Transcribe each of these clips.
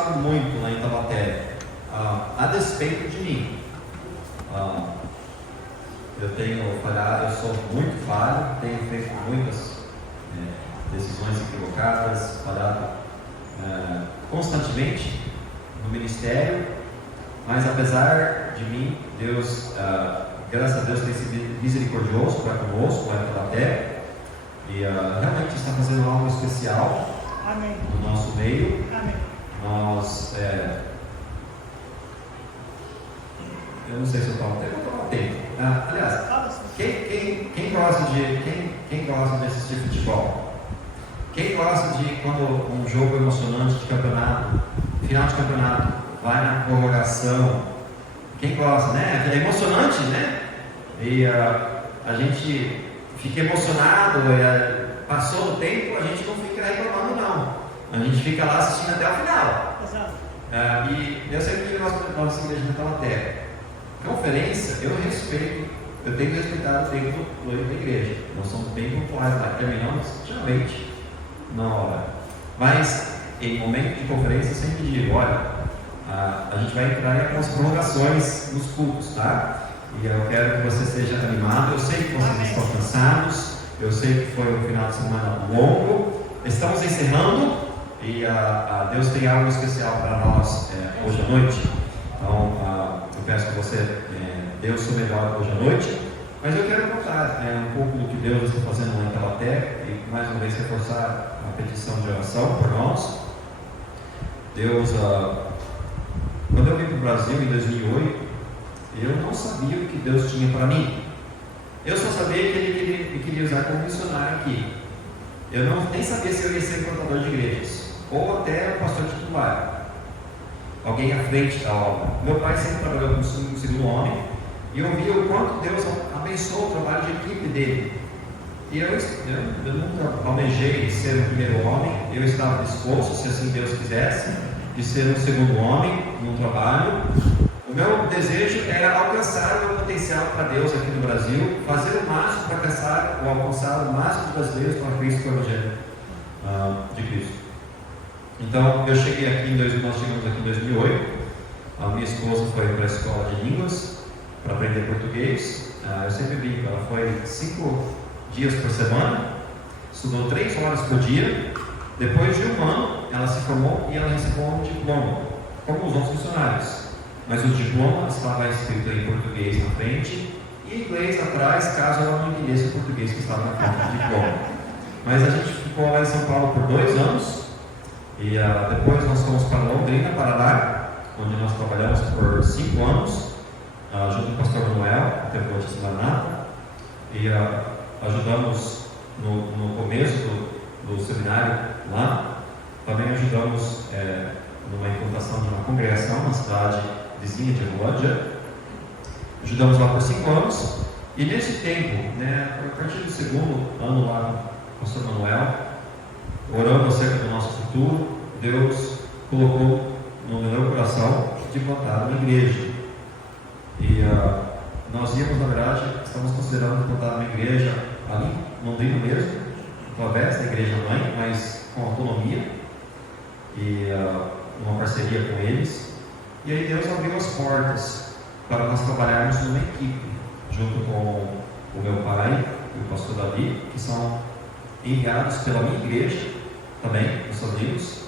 abençoado muito lá em Taubaté, a despeito de mim. Eu tenho falhado, eu sou muito falho, tenho feito muitas decisões equivocadas, falhado constantemente no ministério, mas apesar de mim, Deus, graças a Deus, tem sido misericordioso para conosco, lá em Taubaté, e realmente está fazendo algo especial. Amém. No nosso meio. Amém. Nós, eu não sei se eu estou atento. Aliás, quem gosta de assistir futebol? Quem gosta de quando um jogo emocionante de campeonato, final de campeonato, vai na prorrogação? Quem gosta, né? É emocionante, né? E a gente fica emocionado, passou o tempo, a gente não fica reclamando, não. A gente fica lá assistindo até o final. Exato. E eu sempre digo na nossa igreja de Taubaté, conferência, eu tenho respeitado o tempo da igreja. Nós somos bem pontuais lá, terminamos geralmente na hora. Mas em momento de conferência eu sempre digo, olha, a gente vai entrar em algumas prorrogações nos cultos, tá? E eu quero que você seja animado. Eu sei que vocês estão cansados, eu sei que foi um final de semana longo, estamos encerrando e Deus tem algo especial para nós hoje à noite. Então eu peço que você dê o seu melhor hoje à noite, mas eu quero contar um pouco do que Deus está fazendo lá em Taubaté e mais uma vez reforçar a petição de oração por nós. Deus, quando eu vim para o Brasil em 2008, eu não sabia o que Deus tinha para mim. Eu só sabia que Ele me queria usar como missionário aqui. Eu nem sabia se eu ia ser plantador de igrejas ou até pastor titular, alguém à frente da obra. Meu pai sempre trabalhou como segundo homem e eu via o quanto Deus abençoou o trabalho de equipe dele. E eu nunca almejei ser o primeiro homem. Eu estava disposto, se assim Deus quisesse, de ser um segundo homem no trabalho. O meu desejo era alcançar o meu potencial para Deus aqui no Brasil, fazer o máximo para alcançar o máximo de brasileiros para Cristo, para o Evangelho de Cristo. Então, nós chegamos aqui em 2008, a minha esposa foi para a escola de línguas, para aprender português. Eu sempre brinco, ela foi 5 dias por semana, estudou 3 horas por dia. Depois de 1 ano, ela se formou e ela recebeu um diploma, como os outros funcionários. Mas o diploma estava escrito em português na frente e inglês atrás, caso ela não entendesse o português que estava na frente do diploma. Mas a gente ficou lá em São Paulo por 2 anos e depois nós fomos para Londrina, Paraná, onde nós trabalhamos por 5 anos, junto com o pastor Manuel, até o Batista Maranata, e ajudamos no começo do seminário lá. Também ajudamos numa implantação de uma congregação na cidade vizinha de Lodja. Ajudamos lá por 5 anos e nesse tempo, a partir do 2º ano lá com o pastor Manuel, orando acerca do nosso futuro, Deus colocou no meu coração de plantar uma igreja. E nós íamos, na verdade, estamos considerando plantar uma igreja ali, não Londrina mesmo, através da igreja mãe, mas com autonomia e uma parceria com eles. E aí Deus abriu as portas para nós trabalharmos numa equipe, junto com o meu pai e o pastor Davi, que são enviados pela minha igreja também, os amigos.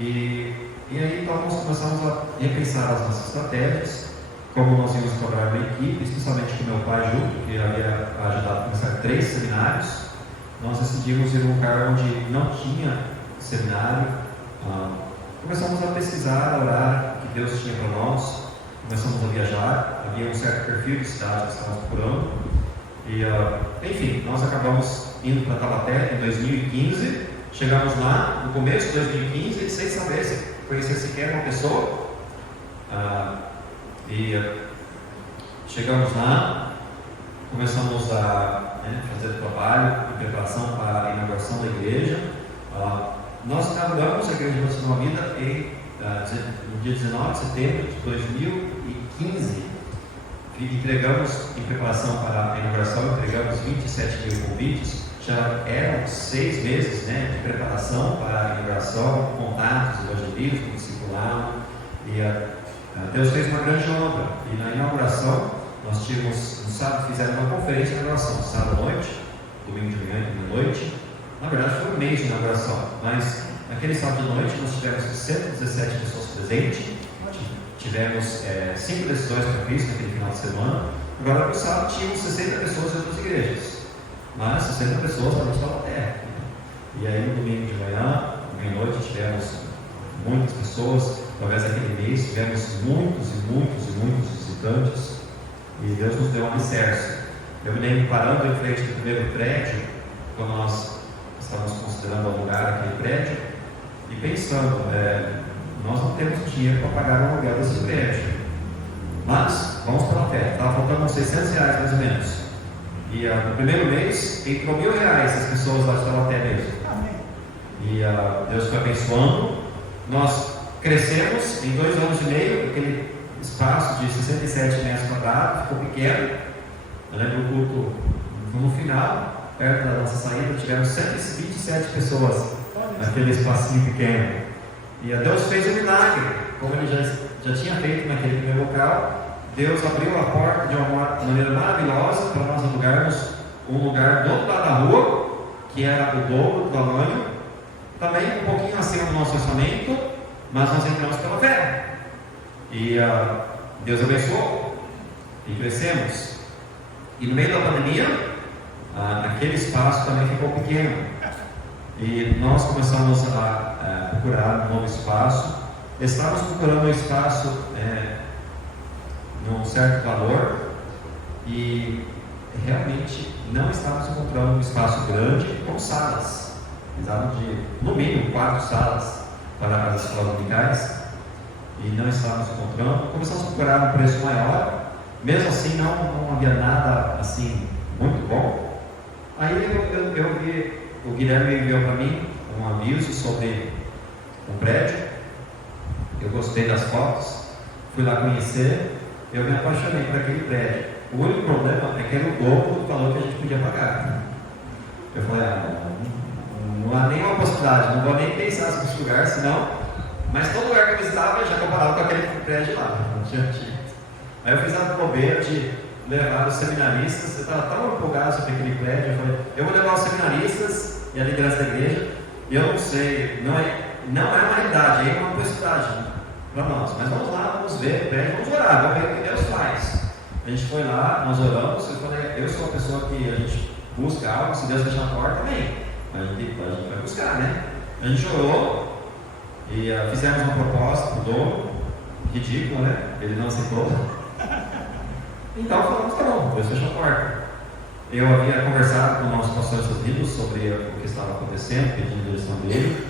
E aí então nós começamos a repensar as nossas estratégias, como nós íamos trabalhar na equipe, especialmente com meu pai junto, que havia ajudado a começar 3 seminários. Nós decidimos ir num lugar onde não tinha seminário. Começamos a pesquisar, a orar o que Deus tinha para nós. Começamos a viajar, havia um certo perfil de cidade que estávamos procurando. E, enfim, nós acabamos indo para Taubaté em 2015. Chegamos lá no começo de 2015, sem saber se conhecer sequer uma pessoa. E chegamos lá, começamos a fazer trabalho em preparação para a inauguração da igreja. Nós inauguramos a Igreja Batista Nova Vida no dia 19 de setembro de 2015. Entregamos, em preparação para a inauguração, entregamos 27 mil convites. já eram 6 meses, né, de preparação para a inauguração, contatos, evangelismo, discipulado, e Deus fez uma grande obra. E na inauguração, nós tínhamos, no sábado, fizeram uma conferência de inauguração, sábado à noite, domingo de manhã e de noite. Na verdade, foi um mês de inauguração, mas naquele sábado de noite nós tivemos 117 pessoas presentes, tivemos 5 decisões para Cristo naquele final de semana. Agora, no sábado, tínhamos 60 pessoas em outras igrejas, mas 60 pessoas para a gente estava terra. E aí, no domingo de manhã, domingo à noite, tivemos muitas pessoas. Talvez naquele mês tivemos muitos visitantes, e Deus nos deu um alicerce. Eu me lembro parando em frente do primeiro prédio, quando nós estávamos considerando alugar aquele prédio, e pensando, nós não temos dinheiro para pagar o aluguel desse prédio, mas vamos pela fé. Estava faltando uns 600 reais mais ou menos, e no primeiro mês entrou R$1.000 as pessoas lá de Taubaté mesmo. E Deus foi abençoando. Nós crescemos em 2 anos e meio. Aquele espaço de 67 metros quadrados ficou pequeno. Eu lembro do culto no final, perto da nossa saída, tivemos 127 pessoas naquele espacinho pequeno. E Deus fez um milagre, como Ele já tinha feito naquele primeiro local. Deus abriu a porta de uma maneira maravilhosa para nós alugarmos um lugar do outro lado da rua, que era o dobro do tamanho, também um pouquinho acima do nosso orçamento, mas nós entramos pela fé. E Deus abençoou e crescemos. E no meio da pandemia, aquele espaço também ficou pequeno. E nós começamos a procurar um novo espaço. Estávamos procurando um espaço num certo valor, e realmente não estávamos encontrando um espaço grande com salas. Precisávamos de, no mínimo, 4 salas para as escolas dominicais, e não estávamos encontrando. Começamos a procurar um preço maior, mesmo assim não havia nada assim muito bom. Aí eu vi, o Guilherme enviou para mim um aviso sobre um prédio. Eu gostei das fotos, fui lá conhecer. Eu me apaixonei por aquele prédio. O único problema é que era o dobro do valor que a gente podia pagar. Eu falei, não há nenhuma possibilidade, não vou nem pensar nesse lugar, senão. Mas todo lugar que eu visitava eu já comparava com aquele prédio lá. Aí eu fiz a bobeira de levar os seminaristas. Eu estava tão empolgado sobre aquele prédio. Eu falei, eu vou levar os seminaristas e a liderança da igreja. E eu não sei, não é uma realidade, é uma possibilidade para nós, mas vamos lá, vamos ver o prédio, vamos orar, vamos ver o que Deus faz. A gente foi lá, nós oramos. Eu falei, eu sou uma pessoa que a gente busca algo, se Deus fechar a porta, também. A gente vai buscar, né? A gente orou e fizemos uma proposta para o dono, ridícula, né? Ele não aceitou. Então falamos, tá bom, Deus fechou a porta. Eu havia conversado com o nosso pastor Estados Unidos sobre o que estava acontecendo, pedindo a direção dele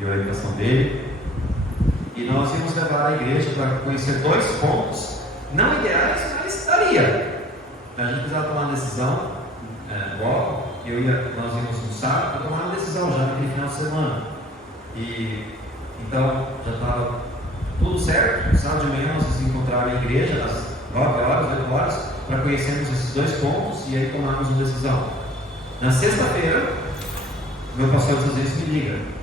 e a orientação dele. E nós íamos levar a igreja para conhecer 2 pontos, não ideais, mas daria. A gente precisava tomar uma decisão logo. Nós íamos no sábado para tomar uma decisão já naquele final de semana. E então já estava tudo certo. No sábado de manhã nós nos encontrávamos na igreja às 9 horas, 8 horas, para conhecermos esses 2 pontos e aí tomarmos uma decisão. Na sexta-feira, meu pastor às vezes me liga.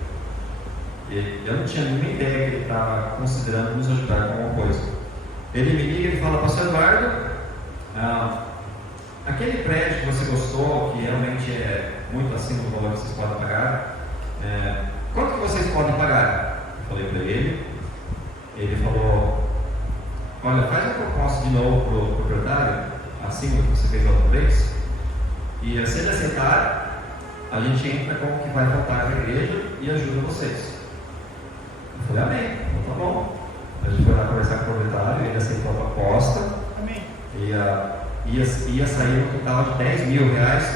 Eu não tinha nenhuma ideia que ele estava considerando nos ajudar com alguma coisa. Ele me liga e fala, pastor Eduardo, aquele prédio que você gostou, que realmente é muito acima do valor que vocês podem pagar, quanto que vocês podem pagar? Eu falei para ele falou, olha, faz uma proposta de novo para o proprietário, acima do que você fez a outra vez, e se ele aceitar, a gente entra com o que vai faltar para a igreja e ajuda vocês. Eu falei, amém, então tá bom. A gente foi lá conversar com o proprietário, ele aceitou a proposta. Amém. E ia sair um total de R$10.000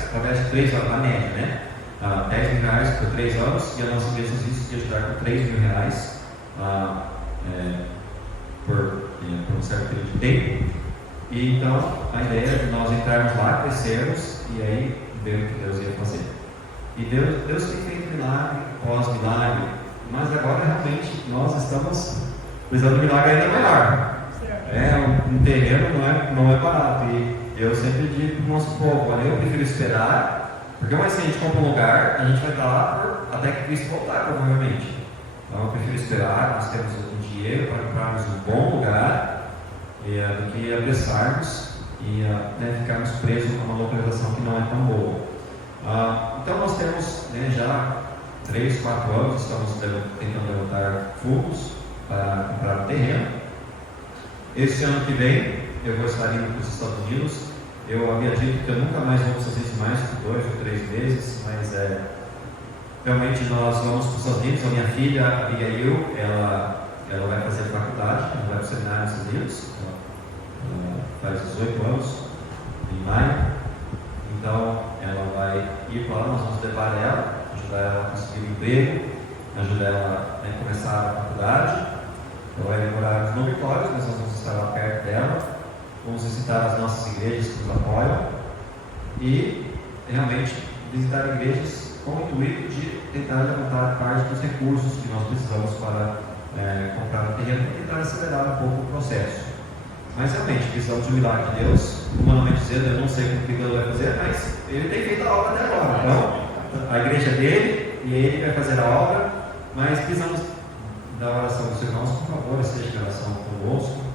através de 3 anos, na média, né? R$10.000 por 3 anos, e a nossa igreja existe de ajudar com R$3.000 por um certo período de tempo. E então a ideia é de nós entrarmos lá, crescermos e aí ver o que Deus ia fazer. E Deus tem feito milagre após milagre, mas agora realmente nós estamos precisando de um milagre ainda maior. Um terreno não é barato, e eu sempre digo para o nosso povo, olha, eu prefiro esperar Porque mais que a gente compra um lugar, a gente vai estar lá até que Cristo voltar, provavelmente. Então eu prefiro esperar, nós temos um dinheiro para comprarmos um bom lugar, do que apressarmos e ficarmos presos a uma localização que não é tão boa. Então nós temos já 3, 4 anos, estamos tentando levantar fundos para comprar um terreno. Esse ano que vem eu vou estar indo para os Estados Unidos. Eu havia dito que eu nunca mais vou para os Estados Unidos mais que 2 ou 3 vezes, mas realmente nós vamos para os Estados Unidos. A minha filha, a Abigail, ela vai fazer faculdade, ela vai para o seminário nos Estados Unidos, ela faz 18 anos, em maio. Então ela vai ir para lá, nós vamos levar ela, ajudar ela a conseguir um emprego, ajudar ela a começar a faculdade. Ela vai demorar nos dormitórios, mas nós vamos estar lá perto dela. Vamos visitar as nossas igrejas que nos apoiam e realmente visitar igrejas com o intuito de tentar levantar parte dos recursos que nós precisamos para comprar o terreno e tentar acelerar um pouco o processo. Mas realmente precisamos de um milagre de Deus. Humanamente dizendo, eu não sei como que Deus vai fazer, mas Ele tem feito a obra até agora. Então, a igreja é dele e Ele vai fazer a obra, mas precisamos da oração dos irmãos. Por favor, esteja em oração conosco.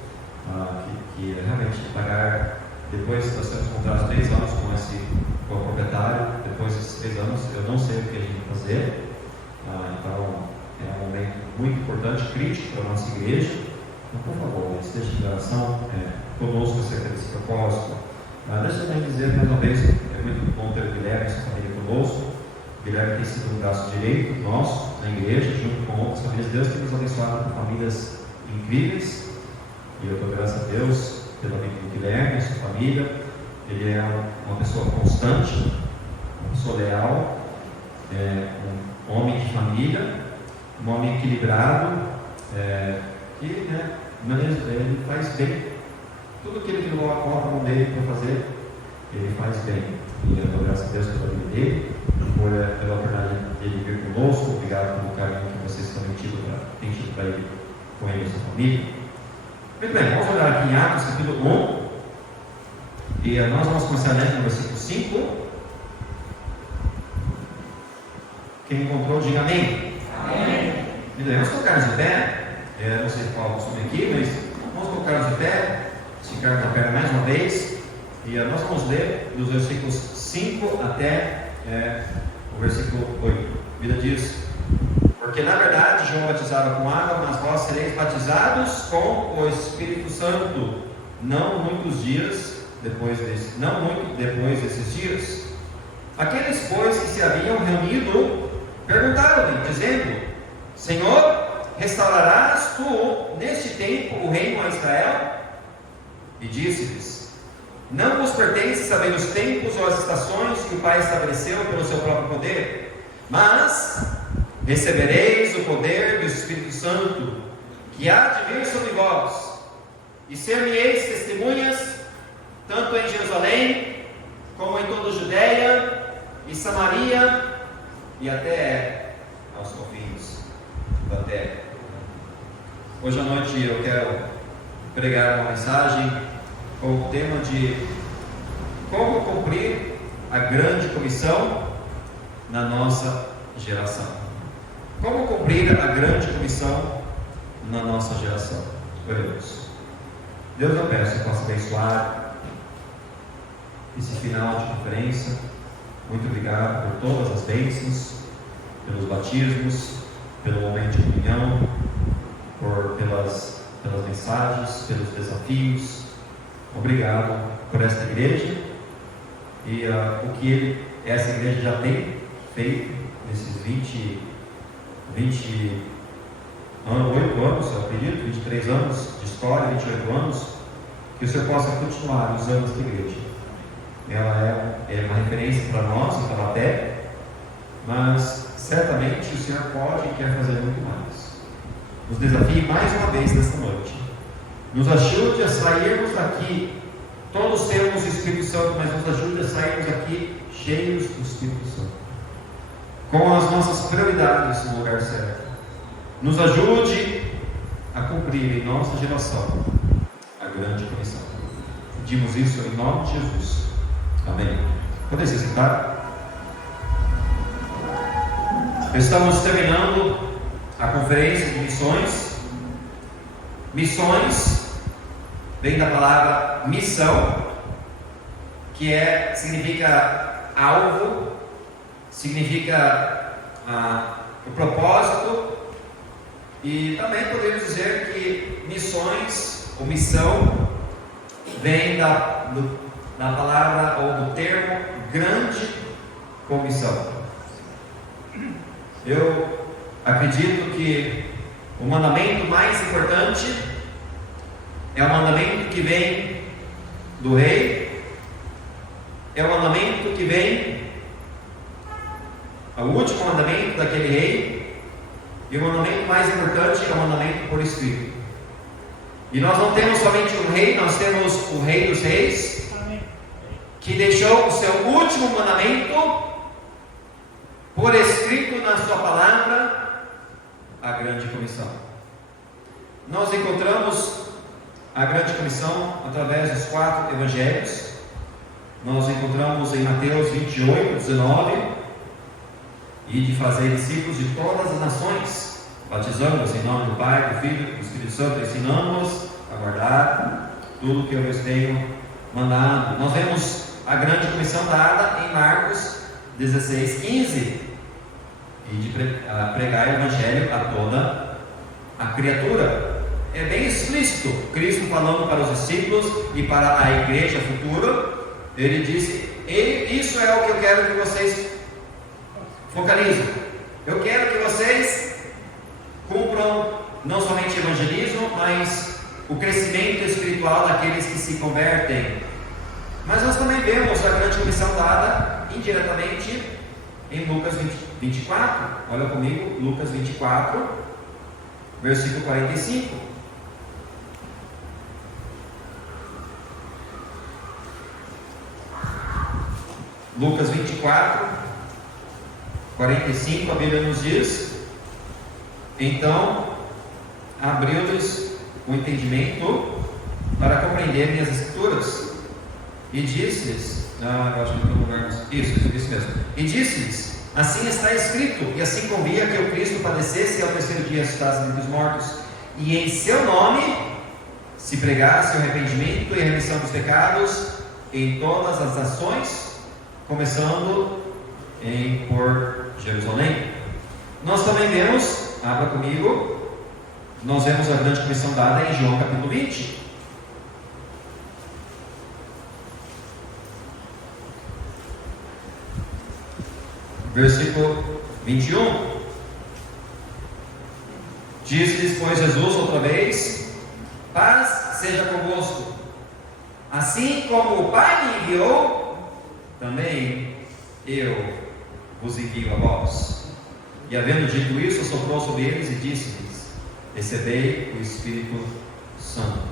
Que realmente pagar, depois nós temos contrato 3 anos com o proprietário. Depois desses 3 anos eu não sei o que a gente vai fazer, então é um momento muito importante, crítico para a nossa igreja. Então, por favor, esteja em oração conosco acerca desse propósito. Deixa eu também dizer mais uma vez, é muito bom ter o Guilherme e sua família conosco. O Guilherme tem sido um braço direito nosso na igreja, junto com outras famílias. Deus tem nos abençoado com famílias incríveis. E eu dou graças a Deus pela vida do Guilherme e sua família. Ele é uma pessoa constante, uma pessoa leal, um homem de família, um homem equilibrado, e ele faz bem. Tudo aquilo que coloca a mão dele para fazer, ele faz bem. E eu dou graças a Deus pela vida dele, pela oportunidade dele vir conosco. Obrigado pelo carinho que vocês têm tido para ele, com ele e sua família. Muito bem, vamos olhar aqui em Atos capítulo 1, e nós vamos começar lendo no versículo 5. Quem encontrou, diga amém. Amém. Muito bem, vamos colocar-nos de pé. Não sei qual é o costume aqui, mas vamos colocar-nos de pé, esticar a perna mais uma vez, e nós vamos ler dos versículos 5 até o versículo 8. A Bíblia diz: porque na verdade João batizava com água, mas vós sereis batizados com o Espírito Santo, não muito depois desses dias. Aqueles, pois, que se haviam reunido, perguntaram-lhe, dizendo: Senhor, restaurarás tu neste tempo o reino a Israel? E disse-lhes: não vos pertence saber os tempos ou as estações que o Pai estabeleceu pelo seu próprio poder, mas recebereis o poder do Espírito Santo, que há de vir sobre vós, e ser-me-eis testemunhas, tanto em Jerusalém, como em toda a Judeia e Samaria, e até aos confins da terra. Hoje à noite eu quero pregar uma mensagem com o tema de como cumprir a grande comissão na nossa geração. Como cumprir a grande comissão na nossa geração? Oremos. Deus, eu peço que possa abençoar esse final de conferência. Muito obrigado por todas as bênçãos, pelos batismos, pelo momento de comunhão, pelas mensagens, pelos desafios. Obrigado por esta igreja e o que essa igreja já tem feito nesses 8 anos, eu acredito, 23 anos de história, 28 anos, que o Senhor possa continuar usando esta igreja. Ela é uma referência para nós e para a terra, mas certamente o Senhor pode e quer fazer muito mais. Nos desafie mais uma vez nesta noite. Nos ajude a sairmos daqui, todos temos o Espírito Santo, mas nos ajude a sairmos daqui cheios do Espírito Santo, com as nossas prioridades no lugar certo. Nos ajude a cumprir em nossa geração a grande comissão. Pedimos isso em nome de Jesus. Amém. Podem se sentar? Estamos terminando a conferência de missões. Missões vem da palavra missão, que significa alvo, significa o propósito, e também podemos dizer que missões ou missão vem da palavra ou do termo grande comissão. Eu acredito que o mandamento mais importante é o mandamento que vem do rei, é o mandamento que vem, o último mandamento daquele rei, e o mandamento mais importante é o mandamento por escrito. E nós não temos somente um rei, nós temos o Rei dos Reis, que deixou o seu último mandamento por escrito na sua palavra, a grande comissão. Nós encontramos a grande comissão através dos 4 evangelhos. Nós encontramos em Mateus 28, 19, e de fazer discípulos de todas as nações, batizando-os em nome do Pai, do Filho e do Espírito Santo, ensinando-os a guardar tudo que eu lhes tenho mandado. Nós vemos a grande comissão dada em Marcos 16, 15, e de pregar o evangelho a toda a criatura. É bem explícito, Cristo falando para os discípulos e para a igreja futura. Ele disse: isso é o que eu quero que vocês focalizem. Eu quero que vocês cumpram não somente evangelismo, mas o crescimento espiritual daqueles que se convertem. Mas nós também vemos a grande comissão dada indiretamente em Lucas 24. Olha comigo, Lucas 24, versículo 45. Lucas 24, 45, a Bíblia nos diz: então abriu-lhes o entendimento para compreenderem as Escrituras, e disse-lhes, eu acho que não lugar, isso mesmo, e disse-lhes: assim está escrito, e assim convinha que o Cristo padecesse e ao terceiro dia ressuscitasse dentre os mortos, e em seu nome se pregasse o arrependimento e a remissão dos pecados em todas as nações, começando por Jerusalém. Nós também vemos, abra comigo, nós vemos a grande comissão dada em João capítulo 20. Versículo 21. Disse-lhes, pois, Jesus outra vez: paz seja convosco. Assim como o Pai me enviou, também eu vos envio a vós. E havendo dito isso, soprou sobre eles e disse-lhes: recebei o Espírito Santo.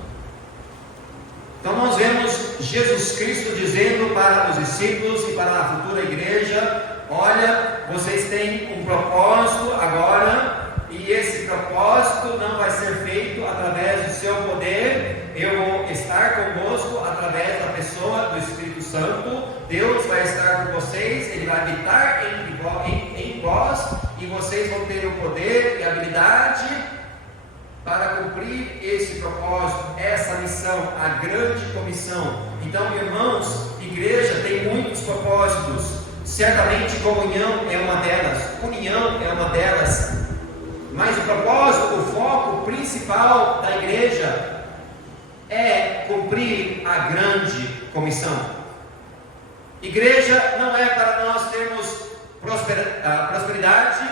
Então nós vemos Jesus Cristo dizendo para os discípulos e para a futura igreja: olha, vocês têm um propósito agora, e esse propósito não vai ser feito através do seu poder. Eu vou estar convosco através da pessoa do Espírito Santo. Deus vai estar com vocês, Ele vai habitar em vós, e vocês vão ter o poder e a habilidade para cumprir esse propósito, essa missão, a grande comissão. Então, irmãos, igreja tem muitos propósitos. Certamente comunhão é uma delas, união é uma delas, mas o propósito, o foco principal da igreja é cumprir a grande comissão. Igreja não é para nós termos prosperidade,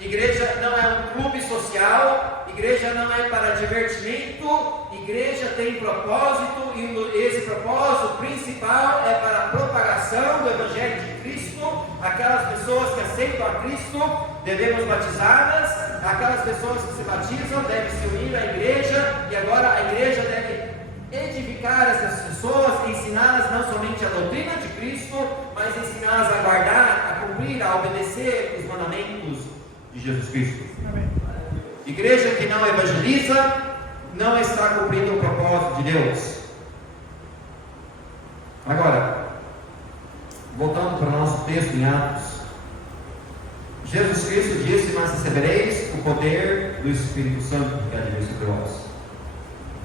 igreja não é um clube social, igreja não é para divertimento, igreja tem propósito, e esse propósito principal é para a propagação do Evangelho de Cristo. Aquelas pessoas que aceitam a Cristo devem ser batizadas, aquelas pessoas que se batizam devem se unir à igreja, e agora a igreja deve edificar essas pessoas, ensiná-las não somente a doutrina de Cristo, mas ensiná-las a guardar, a cumprir, a obedecer os mandamentos de Jesus Cristo. Amém. Igreja que não evangeliza não está cumprindo o propósito de Deus. Agora, voltando para o nosso texto em Atos, Jesus Cristo disse: mas recebereis o poder do Espírito Santo que há de vir sobre vós.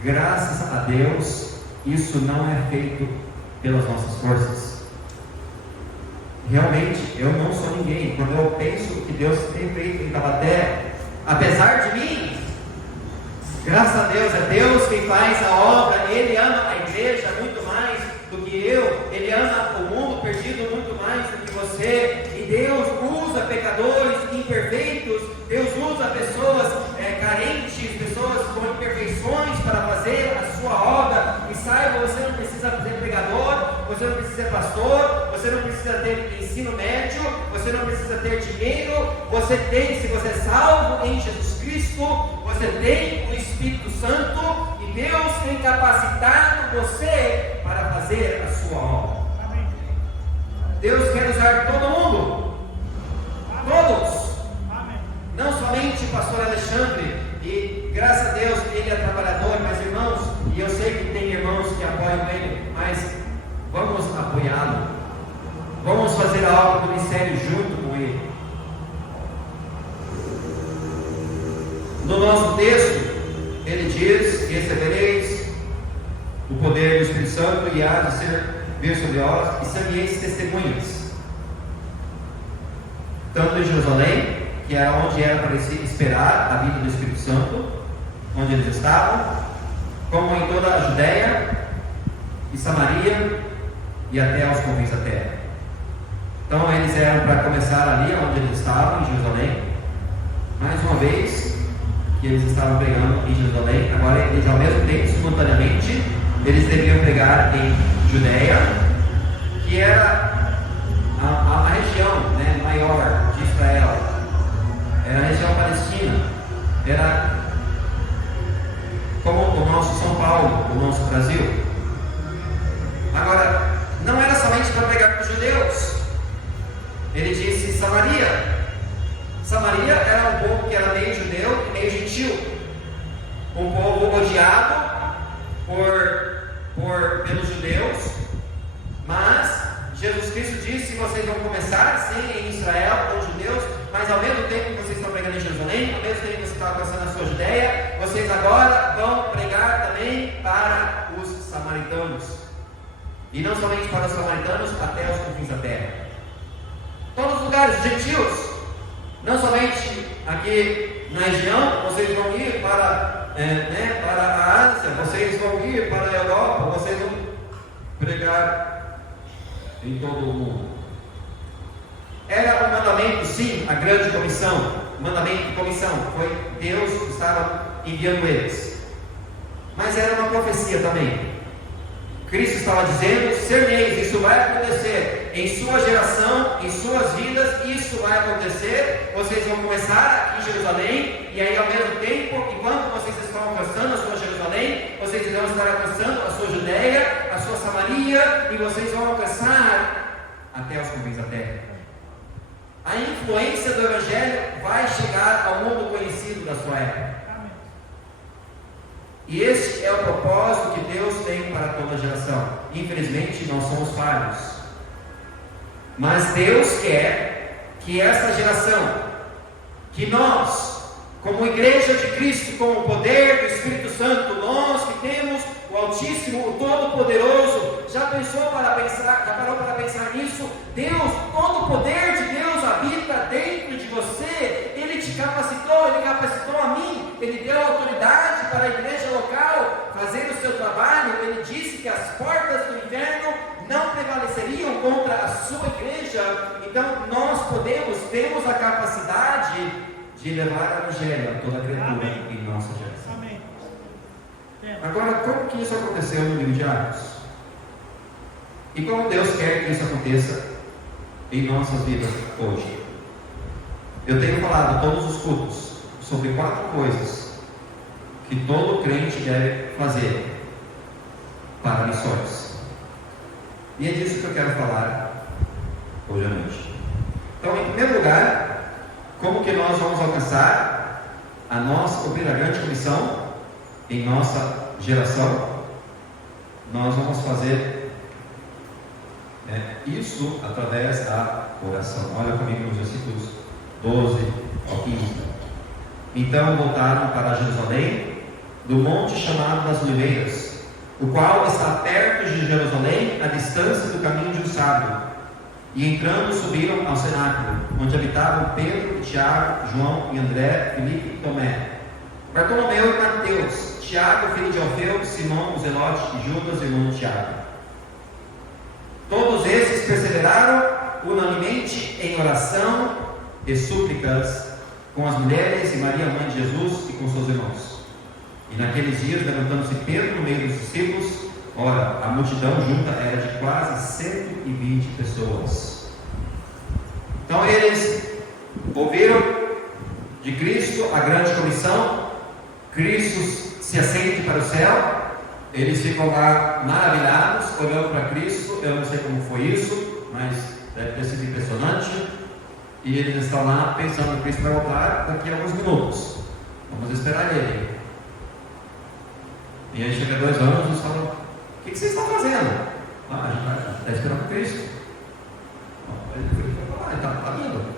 Graças a Deus, isso não é feito pelas nossas forças. Realmente, eu não sou ninguém. Quando eu penso que Deus tem feito em Taubaté, apesar de mim, graças a Deus, é Deus quem faz a obra. Ele ama a igreja muito mais do que eu. Ele ama o mundo perdido muito mais do que você. E Deus usa pecadores imperfeitos. Deus usa pessoas carentes, pessoas com imperfeições para fazer a sua obra. E saiba, você não precisa ser pregador, você não precisa ser pastor, você não precisa ter ensino médio, você não precisa ter dinheiro. Você tem, se você é salvo em Jesus Cristo, você tem o Espírito Santo, e Deus tem capacitado você para fazer a sua obra. Deus quer usar todo mundo, todos, não somente o pastor Alexandre, e graças a Deus ele é trabalhador, mas irmãos, e eu sei que tem irmãos que apoiam ele, mas vamos apoiá-lo, vamos fazer a obra do ministério junto com ele. No nosso texto, ele diz: recebereis o poder do Espírito Santo e há de vir sobre vós, e sereis testemunhas, tanto em Jerusalém, que era onde era para esperar a vinda do Espírito Santo, onde eles estavam, como em toda a Judéia e Samaria e até aos confins da terra. Então eles eram para começar ali onde eles estavam, em Jerusalém. Mais uma vez que eles estavam pregando em Jerusalém, agora eles ao mesmo tempo, simultaneamente, eles deveriam pregar em Judéia, que era a região maior de Israel, era a região palestina, era como o nosso São Paulo, o nosso Brasil. Agora, não era somente para pregar para os judeus. Ele disse Samaria. Samaria era um povo que era meio judeu e meio gentil, um povo odiado pelos judeus, mas Jesus Cristo disse: vocês vão começar sim em Israel com os judeus, mas ao mesmo tempo que vocês estão pregando em Jerusalém, ao mesmo tempo que vocês estão alcançando a sua Judéia, vocês agora vão pregar também para os samaritanos, e não somente para os samaritanos, até os confins da terra. Todos os lugares, gentios, não somente aqui na região, vocês vão ir para a Ásia, vocês vão ir para a Europa, vocês vão pregar em todo o mundo. Era um mandamento, sim, a grande comissão, mandamento e comissão, foi Deus que estava enviando eles, mas era uma profecia também. Cristo estava dizendo: sereis, isso vai acontecer em sua geração, em suas vidas, isso vai acontecer. Vocês vão começar aqui em Jerusalém, e aí ao mesmo tempo, enquanto vocês estão alcançando a sua Jerusalém, vocês vão estar alcançando a sua Judéia, a sua Samaria, e vocês vão alcançar até os confins da terra. A influência do Evangelho vai chegar ao mundo conhecido da sua época. E este é o propósito que Deus tem para toda geração. Infelizmente nós somos falhos, mas Deus quer que essa geração, que nós, como igreja de Cristo, com o poder do Espírito Santo, nós que temos o Altíssimo, o Todo-Poderoso, já parou para pensar nisso? Deus, todo o poder de Deus habita dentro de você. Ele te capacitou, Ele capacitou a mim, Ele deu autoridade para a igreja local fazer o seu trabalho. Ele disse que as portas do inferno não prevaleceriam contra a sua igreja. Então nós temos a capacidade de levar o Evangelho a toda criatura em nossa geração. Amém. Agora, como que isso aconteceu no livro de Atos? E como Deus quer que isso aconteça em nossas vidas hoje? Eu tenho falado todos os cultos sobre 4 coisas que todo crente deve fazer para missões, e é disso que eu quero falar hoje à noite. Então, em primeiro lugar, como que nós vamos alcançar a cumprir a grande comissão em nossa geração? Nós vamos fazer isso através da oração. Olha comigo nos versículos 12 ao 15. Então voltaram para Jerusalém, do monte chamado das Oliveiras, o qual está perto de Jerusalém, à distância do caminho de um sábado. E entrando subiram ao cenáculo, onde habitavam Pedro, Tiago, João e André, Filipe e Tomé, Bartolomeu e Mateus, Tiago, filho de Alfeu, Simão, o Zelote e Judas, irmão de Tiago. Todos esses perseveraram unanimemente em oração e súplicas com as mulheres e Maria, mãe de Jesus, e com seus irmãos. E naqueles dias, levantando-se Pedro no meio dos discípulos, ora, a multidão junta era de quase 120 pessoas. Então eles ouviram de Cristo a grande comissão. Cristo se assente para o céu. Eles ficam lá maravilhados, olhando para Cristo. Eu não sei como foi isso, mas deve ter sido impressionante. E eles estão lá pensando que Cristo vai voltar daqui a alguns minutos. Vamos esperar ele. E aí chega 2 anos e eles falam: o que vocês estão fazendo? A gente está esperando Cristo. Ele está vindo.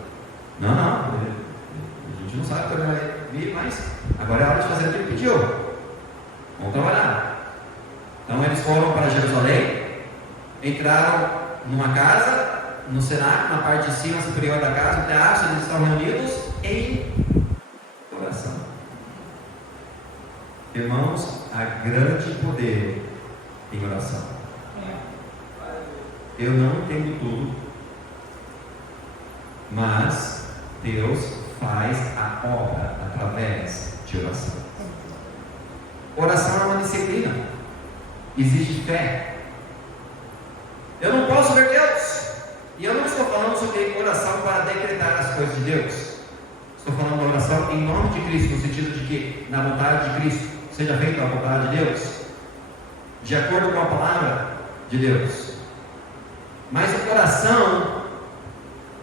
Não, a gente não sabe quando ele vai vir, mas agora é hora de fazer o que ele pediu. Vamos trabalhar. Então eles foram para Jerusalém, entraram numa casa, no cenáculo, na parte de cima superior da casa, o teatro, eles estão reunidos em oração. Irmãos, há grande poder em oração. Eu não entendo tudo, mas Deus faz a obra através de oração. Oração é uma disciplina, exige fé. Eu não posso ver Deus, e eu não estou falando sobre oração para decretar as coisas de Deus. Estou falando de oração em nome de Cristo, no sentido de que, na vontade de Cristo, seja feita a vontade de Deus, de acordo com a palavra de Deus. Mas a oração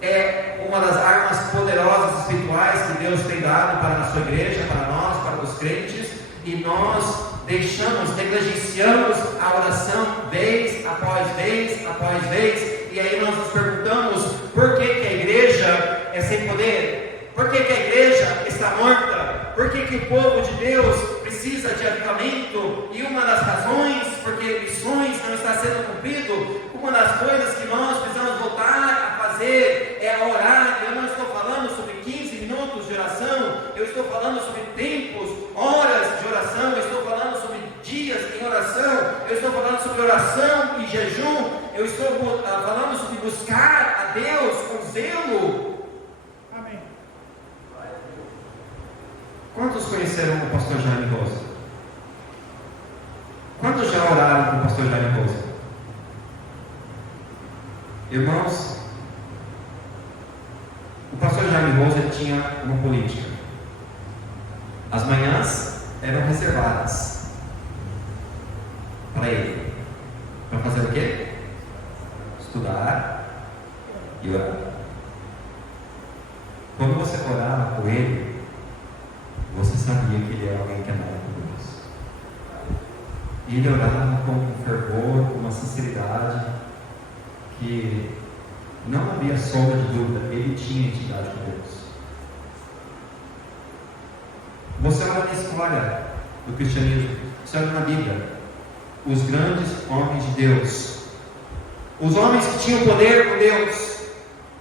é uma das armas poderosas espirituais que Deus tem dado para a sua igreja, para nós, para os crentes, e nós negligenciamos a oração vez após vez após vez, e aí nós nos perguntamos: por que a igreja é sem poder? Por que a igreja está morta? Por que o povo de Deus precisa de avivamento? E uma das razões, porque missões não está sendo cumprido, uma das coisas que nós precisamos voltar a fazer é orar. Eu não estou falando sobre 15 minutos de oração, eu estou falando sobre tempos, horas de oração, eu estou falando sobre dias em oração, eu estou falando sobre oração e jejum, eu estou falando sobre buscar a Deus com zelo. Amém. Quantos conheceram o pastor Jaime Rosa? Quantos já oraram com o pastor Jaime Rosa? Irmãos, o pastor Jaime Rosa tinha uma política. As manhãs eram reservadas para ele. Para fazer o quê? Estudar e orar. Quando você orava com ele, você sabia que ele era alguém que amava por Deus. E ele orava com um fervor, com uma sinceridade, que não havia sombra de dúvida, ele tinha intimidade com Deus. Você olha na história do cristianismo, você olha na Bíblia, os grandes homens de Deus, os homens que tinham poder com Deus,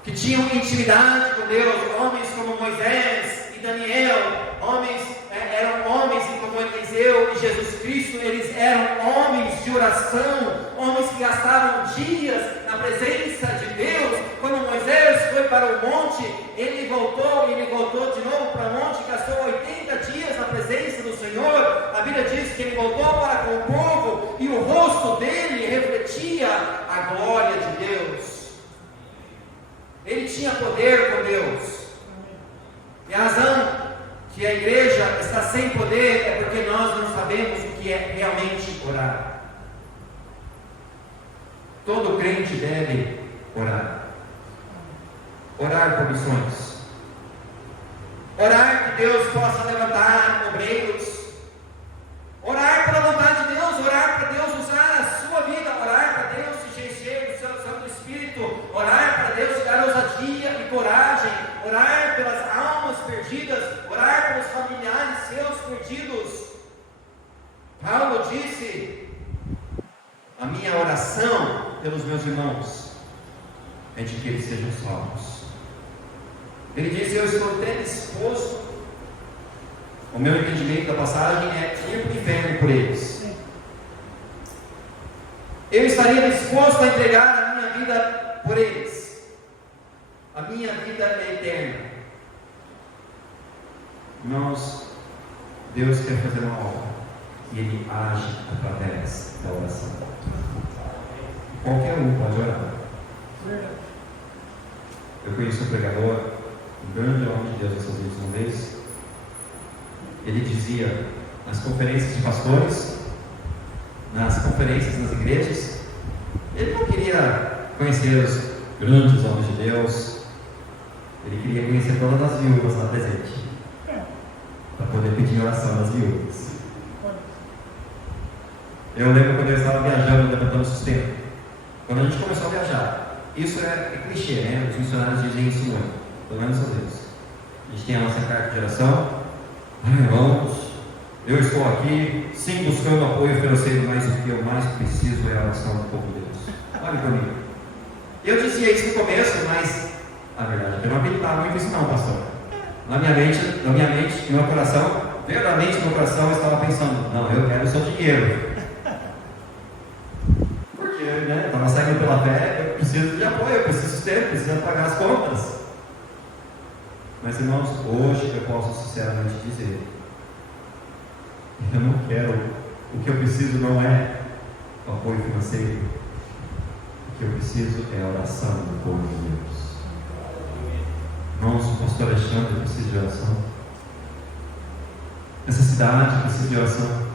que tinham intimidade com Deus, homens como Moisés e Daniel, eram homens como Eliseu e Jesus Cristo, eles eram homens de oração, homens que gastavam dias na presença de Deus. Quando Moisés foi para o monte, ele voltou de novo para o monte, gastou 80 dias na presença do Senhor. A Bíblia diz que ele voltou para com o povo e o rosto dele refletia a glória de Deus. Ele tinha poder com Deus. E a razão que a igreja está sem poder é porque nós não sabemos o que é realmente orar. Todo crente deve orar. Orar por missões. Orar que Deus possa levantar obreiros. Orar pela vontade de Deus. Orar para Deus usar a sua vida. Orar para Deus se encher do seu Santo Espírito. Orar para Deus dar ousadia e coragem. Orar pelas pedidos. Paulo disse: a minha oração pelos meus irmãos é de que eles sejam salvos. Ele diz: eu estou até disposto, o meu entendimento da passagem é ir para o inferno por eles. Eu estaria disposto a entregar a minha vida por eles. A minha vida é eterna. Irmãos, Deus quer fazer uma obra e Ele age através da oração. Qualquer um pode orar. Eu conheço um pregador, um grande homem de Deus nos Estados Unidos, uma vez. Ele dizia nas conferências de pastores, nas conferências nas igrejas, ele não queria conhecer os grandes homens de Deus, ele queria conhecer todas as viúvas lá presente, para poder pedir oração das viúvas. Eu lembro quando eu estava viajando, levantando sustento, quando a gente começou a viajar, isso é clichê, né? Os missionários dizem isso muito, pelo menos às vezes. A gente tem a nossa carta de oração. Irmãos, eu estou aqui, sim, buscando apoio financeiro, mas o que eu mais preciso é a oração do povo de Deus. Olha para mim. Eu dizia isso no começo, mas a verdade, eu não acreditava muito nisso não, pastor. Na minha mente, no meu coração, verdadeiramente no meu coração, eu estava pensando: não, eu quero o seu dinheiro. Porque, né, eu estava saindo pela fé, eu preciso de apoio, eu preciso ter, preciso pagar as contas. Mas, irmãos, hoje eu posso sinceramente dizer: eu não quero, o que eu preciso não é o apoio financeiro, o que eu preciso é a oração do povo de Deus. Irmãos, o pastor Alexandre precisa de oração, essa cidade precisa de oração,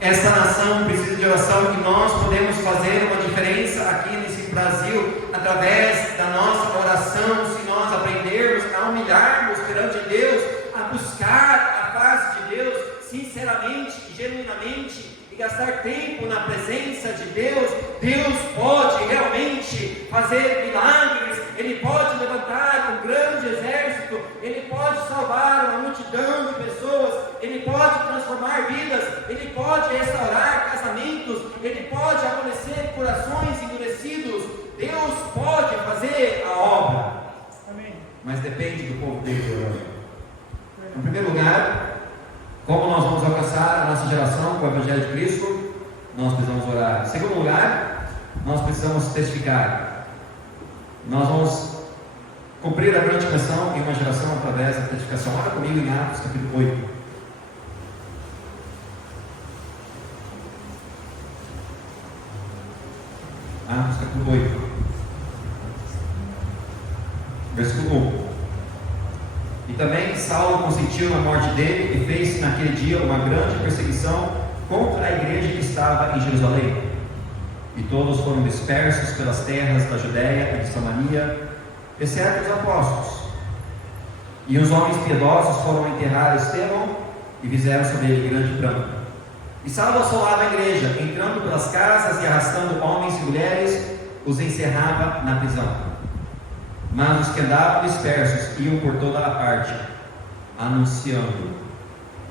essa nação precisa de oração, e nós podemos fazer uma diferença aqui nesse Brasil através da nossa oração, se nós aprendermos a humilharmos perante Deus, a buscar a face de Deus sinceramente, genuinamente, e gastar tempo na presença de Deus. Deus pode realmente fazer milagres, Ele pode levantar um grande exército, Ele pode salvar uma multidão de pessoas, Ele pode transformar vidas, Ele pode restaurar casamentos, Ele pode amolecer corações endurecidos. Deus pode fazer a obra. Amém. Mas depende do povo dele. Em primeiro lugar, como nós vamos alcançar a nossa geração com o Evangelho de Cristo? Nós precisamos orar. Em segundo lugar, nós precisamos testificar. Nós vamos cumprir a grande missão em uma geração através da testificação. Olha comigo em Atos capítulo 8. Atos capítulo 8, versículo 1. E também Saulo consentiu na morte dele, e fez-se naquele dia uma grande perseguição contra a igreja que estava em Jerusalém. E todos foram dispersos pelas terras da Judéia e de Samaria, exceto os apóstolos. E os homens piedosos foram enterrar Estevão, e fizeram sobre ele grande pranto. E Saulo assolava a igreja, entrando pelas casas e arrastando homens e mulheres, os encerrava na prisão. Mas os que andavam dispersos iam por toda a parte, anunciando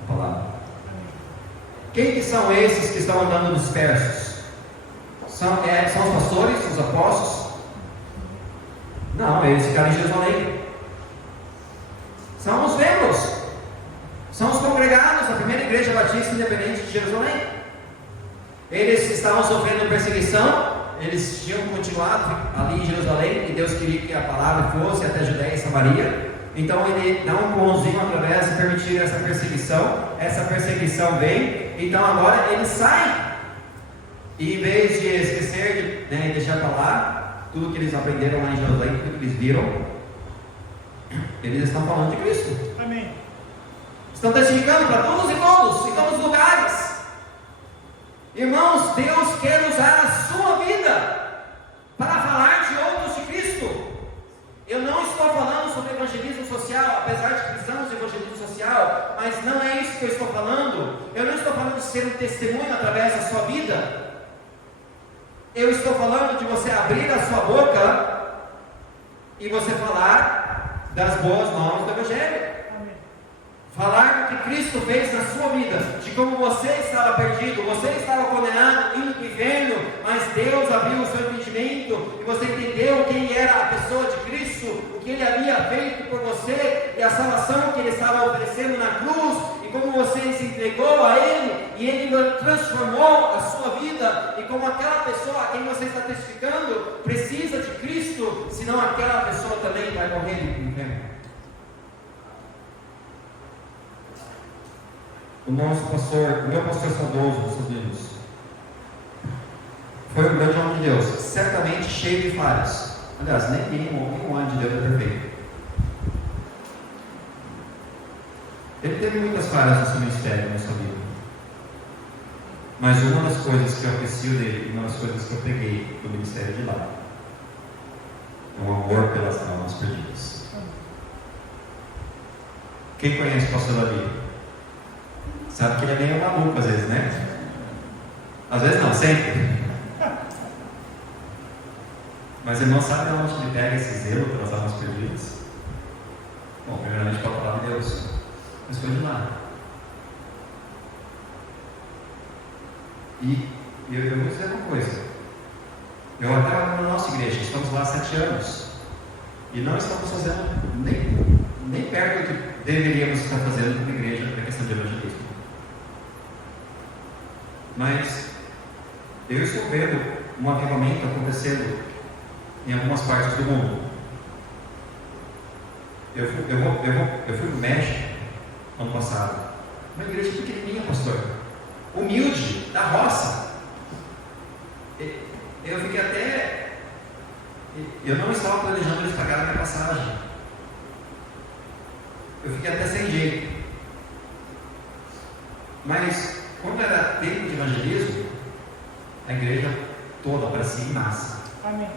a palavra. Quem que são esses que estão andando dispersos? São os pastores, os apóstolos? Não, eles ficaram em Jerusalém. São os membros, são os congregados da primeira igreja batista independente de Jerusalém. Eles estavam sofrendo perseguição. Eles tinham continuado ali em Jerusalém, e Deus queria que a palavra fosse até a Judéia e Samaria. Então Ele dá um bonzinho através de permitir essa perseguição. Essa perseguição vem, então agora eles saem, e em vez de esquecer de deixar para lá tudo que eles aprenderam lá em Jerusalém, tudo que eles viram, eles estão falando de Cristo. Amém. Estão testificando para todos e todos, em todos os lugares. Irmãos, Deus quer usar a sua vida para falar de outros de Cristo. Eu não estou falando sobre evangelismo social, apesar de que precisamos de evangelismo social, mas não é isso que eu estou falando. Eu não estou falando de ser um testemunho através da sua vida. Eu estou falando de você abrir a sua boca e você falar das boas novas do Evangelho. Falar do que Cristo fez na sua vida, de como você estava perdido, você estava condenado, indo para o inferno, mas Deus abriu o seu entendimento e você entendeu quem era a pessoa de Cristo, o que Ele havia feito por você e a salvação que Ele estava oferecendo na cruz, e como você se entregou a Ele e Ele transformou a sua vida, e como aquela pessoa a quem você está testificando precisa de Cristo, senão aquela pessoa também vai morrer no inferno. O meu pastor saudoso dos Estados Unidos, foi um grande homem de Deus, certamente cheio de falhas. Aliás, nenhum homem de Deus é perfeito. Ele teve muitas falhas no seu ministério, na sua vida. Mas uma das coisas que eu aprecio dele, uma das coisas que eu peguei do ministério de lá, é o amor pelas almas perdidas. Quem conhece o pastor Davi? Sabe que ele é meio maluco às vezes, né? Às vezes não, sempre. Mas ele não sabe de onde ele pega esse zelo pelas almas perdidas. Bom, primeiramente pela palavra de Deus, mas foi de lá. E eu vou dizer uma coisa. Eu até amo na nossa igreja, estamos lá há 7 anos. E não estamos fazendo nem perto do que deveríamos estar fazendo como igreja na questão de evangelismo. Mas eu estou vendo um avivamento acontecendo em algumas partes do mundo. Eu fui para o México ano passado, uma igreja pequenininha, pastor, humilde, da roça. Eu fiquei até, eu não estava planejando eles pagarem a minha passagem. Eu fiquei até sem jeito. Mas quando era tempo de evangelismo, a igreja toda parecia em massa. Amém.